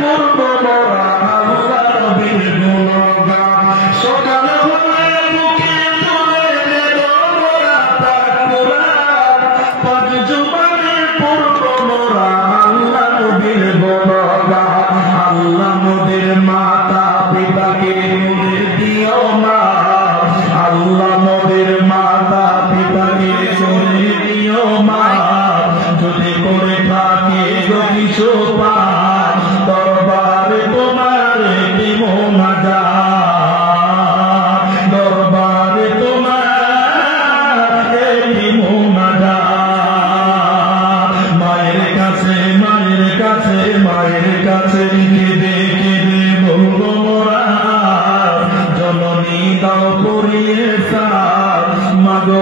করবো মোরা আল্লাহ নবীর গুণগান সকাল হলে বুকে তুলে নেব মোরা তার কুরআন পাঁচ জবানে পড়বো মোরা আল্লাহ নবীর গুণগান আল্লাহ মোদের মাতা পিতাকে মোদের দিও মা আল্লাহ মোদের মাতা পিতাকে মোদের দিও মা যদি করে থাকে কিছু পাপ দরবারে তোমার দিব মাদা দরবারে তোমার দিব মাদা মায়ের কাছে মায়ের কাছে মায়ের কাছে কেঁদে কেঁদে বলবো মোরা জননী দাও পরিয়ে সাথ মাগো